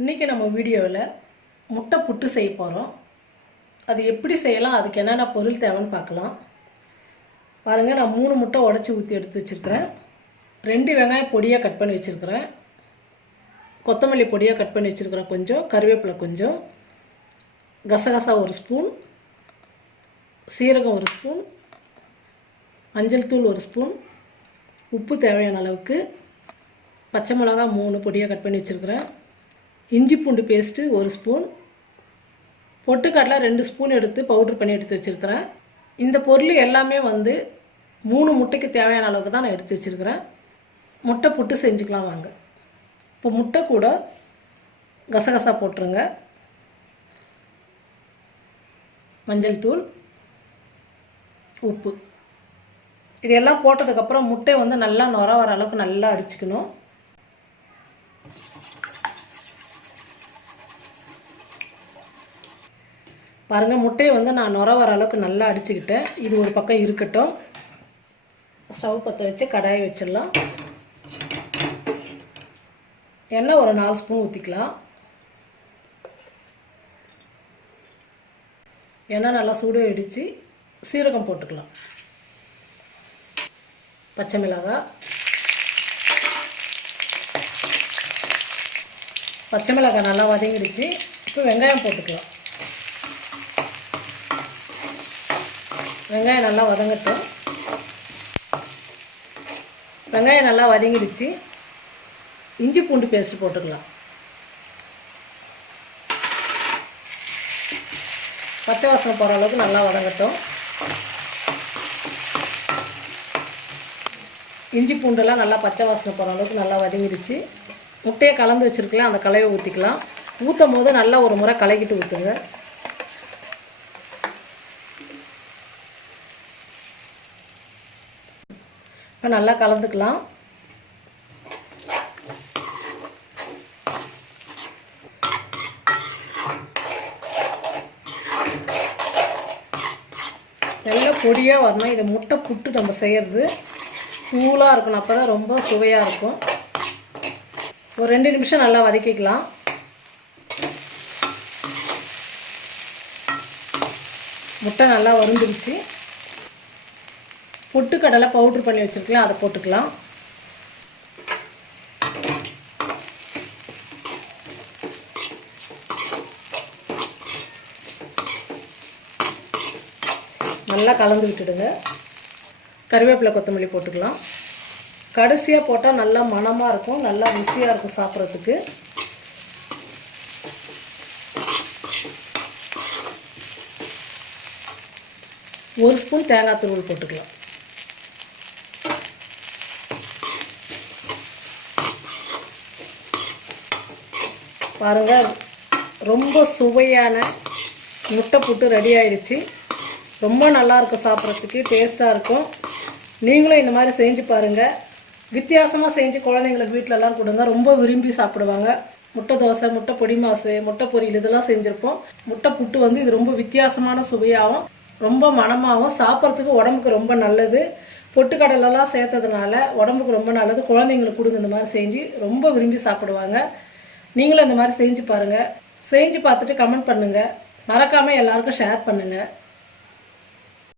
இன்றைக்கி நம்ம வீடியோவில் முட்டை புட்டு செய்ய போகிறோம். அது எப்படி செய்யலாம், அதுக்கு என்னென்ன பொருள் தேவைன்னு பார்க்கலாம். பாருங்கள், நான் 3 முட்டை உடச்சி ஊற்றி எடுத்து வச்சுருக்கிறேன். 2 வெங்காயம் பொடியாக கட் பண்ணி வச்சுருக்கிறேன். கொத்தமல்லி பொடியாக கட் பண்ணி வச்சுருக்கிறேன். கொஞ்சம் கருவேப்பிலை, கொஞ்சம் கசகசா 1 ஸ்பூன், சீரகம் 1 ஸ்பூன், மஞ்சள் தூள் 1 ஸ்பூன், உப்பு தேவையான அளவுக்கு, பச்சை மிளகா 3 பொடியாக கட் பண்ணி வச்சுருக்கிறேன், இஞ்சி பூண்டு பேஸ்ட்டு 1 ஸ்பூன், பொட்டுக்கடலை 2 ஸ்பூன் எடுத்து பவுட்ரு பண்ணி எடுத்து வச்சுருக்கிறேன். இந்த பொருள் எல்லாமே 3 முட்டைக்கு தேவையான அளவுக்கு தான் நான் எடுத்து வச்சுருக்கிறேன். முட்டை புட்டு செஞ்சுக்கலாம் வாங்க. இப்போ முட்டை கூட கசகசா போட்டுருங்க, மஞ்சள் தூள், உப்பு, இதெல்லாம் போட்டதுக்கப்புறம் முட்டை நல்லா நுர வர அளவுக்கு நல்லா அடிச்சுக்கணும். பாருங்கள், முட்டையை நான் நுர வர அளவுக்கு நல்லா அடிச்சுக்கிட்டேன். இது ஒரு பக்கம் இருக்கட்டும். ஸ்டவ் பற்ற வச்சு கடாயை வச்சிடலாம். எண்ணெய் ஒரு 4 ஸ்பூன் ஊற்றிக்கலாம். எண்ணெய் நல்லா சூடு இடித்து சீரகம் போட்டுக்கலாம். பச்சை மிளகாய், பச்சை மிளகாய் நல்லா வதங்கிடுச்சு. இப்போ வெங்காயம் போட்டுக்கலாம். வெங்காயம் நல்லா வதங்கட்டும். வெங்காயம் நல்லா வதங்கிடுச்சு. இஞ்சி பூண்டு பேஸ்ட் போட்டுக்கலாம். பச்சை வாசனை போகிற அளவுக்கு நல்லா வதங்கட்டும். இஞ்சி பூண்டெல்லாம் நல்லா பச்சை வாசனை போகிற அளவுக்கு நல்லா வதங்கிடுச்சு. முட்டையை கலந்து வச்சுருக்கலாம், அந்த கலையை ஊற்றிக்கலாம். ஊற்றும் போது நல்லா ஒரு முறை கலக்கிட்டு ஊற்றுங்க. இப்போ நல்லா கலந்துக்கலாம். நல்லா பொடியாக வரணும். இதை முட்டை புட்டு நம்ம செய்கிறது தூளாக இருக்கணும், அப்போ தான் ரொம்ப சுவையாக இருக்கும். ஒரு 2 நிமிஷம் நல்லா வதக்கிக்கலாம். முட்டை நல்லா வறுந்துருச்சு. பொட்டுக்கடலை பவுட்ரு பண்ணி வச்சுருக்கலாம், அதை போட்டுக்கலாம். நல்லா கலந்து விட்டுடுங்க. கருவேப்பிலை கொத்தமல்லி போட்டுக்கலாம். கடைசியாக போட்டால் நல்லா மணமாக இருக்கும், நல்லா ருசியாக இருக்கும் சாப்பிட்றதுக்கு. ஒரு ஸ்பூன் தேங்காய் துருவல் போட்டுக்கலாம். பாருங்கள், ரொம்ப சுவையான முட்டை புட்டு ரெடி ஆயிடுச்சு. ரொம்ப நல்லாயிருக்கும், சாப்பிட்றதுக்கு டேஸ்ட்டாக இருக்கும். நீங்களும் இந்த மாதிரி செஞ்சு பாருங்கள். வித்தியாசமாக செஞ்சு குழந்தைங்களுக்கு வீட்டிலலாம் கொடுங்க, ரொம்ப விரும்பி சாப்பிடுவாங்க. முட்டை தோசை, முட்டை பொடி மாசு, முட்டை பொரியல் இதெல்லாம் செஞ்சுருப்போம். முட்டை புட்டு இது ரொம்ப வித்தியாசமான சுவையாகவும் ரொம்ப மணமாகவும் சாப்பிட்றதுக்கு உடம்புக்கு ரொம்ப நல்லது. பொட்டுக்கடலெல்லாம் சேர்த்ததுனால உடம்புக்கு ரொம்ப நல்லது. குழந்தைங்களுக்கு கொடுங்க, இந்த மாதிரி செஞ்சு ரொம்ப விரும்பி சாப்பிடுவாங்க. நீங்களும் இந்த மாதிரி செஞ்சு பாருங்கள். செஞ்சு பார்த்துட்டு கமெண்ட் பண்ணுங்கள். மறக்காமல் எல்லாருக்கும் ஷேர் பண்ணுங்கள்.